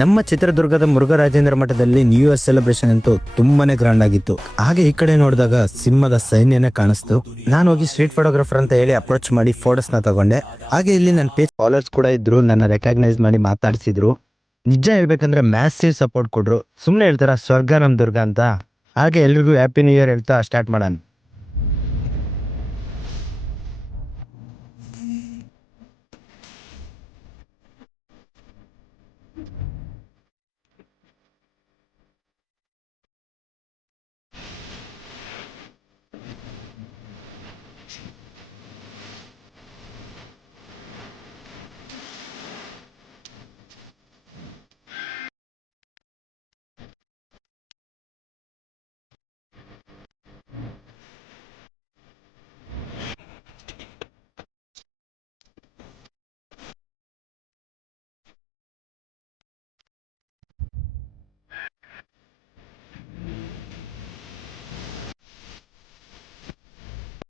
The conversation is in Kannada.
ನಮ್ಮ ಚಿತ್ರದುರ್ಗದ ಮುರುಘರಾಜೇಂದ್ರ ಮಠದಲ್ಲಿ ನ್ಯೂ ಇಯರ್ ಸೆಲೆಬ್ರೇಷನ್ ಅಂತೂ ತುಂಬಾನೇ ಗ್ರ್ಯಾಂಡ್ ಆಗಿತ್ತು. ಹಾಗೆ ಈ ಕಡೆ ನೋಡಿದಾಗ ಸಿಂಹದ ಸೈನ್ಯನೇ ಕಾಣಿಸ್ತು. ನಾನು ಹೋಗಿ ಸ್ಟ್ರೀಟ್ ಫೋಟೋಗ್ರಾಫರ್ ಅಂತ ಹೇಳಿ ಅಪ್ರೋಚ್ ಮಾಡಿ ಫೋಟೋಸ್ ನ ತಗೊಂಡೆ. ಹಾಗೆ ಇಲ್ಲಿ ನನ್ನ ಪೇಜ್ ಫಾಲೋವರ್ಸ್ ಕೂಡ ಇದ್ರು, ನನ್ನ ರೆಕಗ್ನೈಸ್ ಮಾಡಿ ಮಾತಾಡಿಸಿದ್ರು. ನಿಜ ಹೇಳ್ಬೇಕಂದ್ರೆ ಮ್ಯಾಸಿವ್ ಸಪೋರ್ಟ್ ಕೊಡ್ರು. ಸುಮ್ನೆ ಹೇಳ್ತಾರ ಸ್ವರ್ಗ ನಮ್ ದುರ್ಗ ಅಂತ. ಹಾಗೆ ಎಲ್ರಿಗೂ ಹ್ಯಾಪಿ ನ್ಯೂ ಇಯರ್ ಹೇಳ್ತಾ ಸ್ಟಾರ್ಟ್ ಮಾಡೋಣ.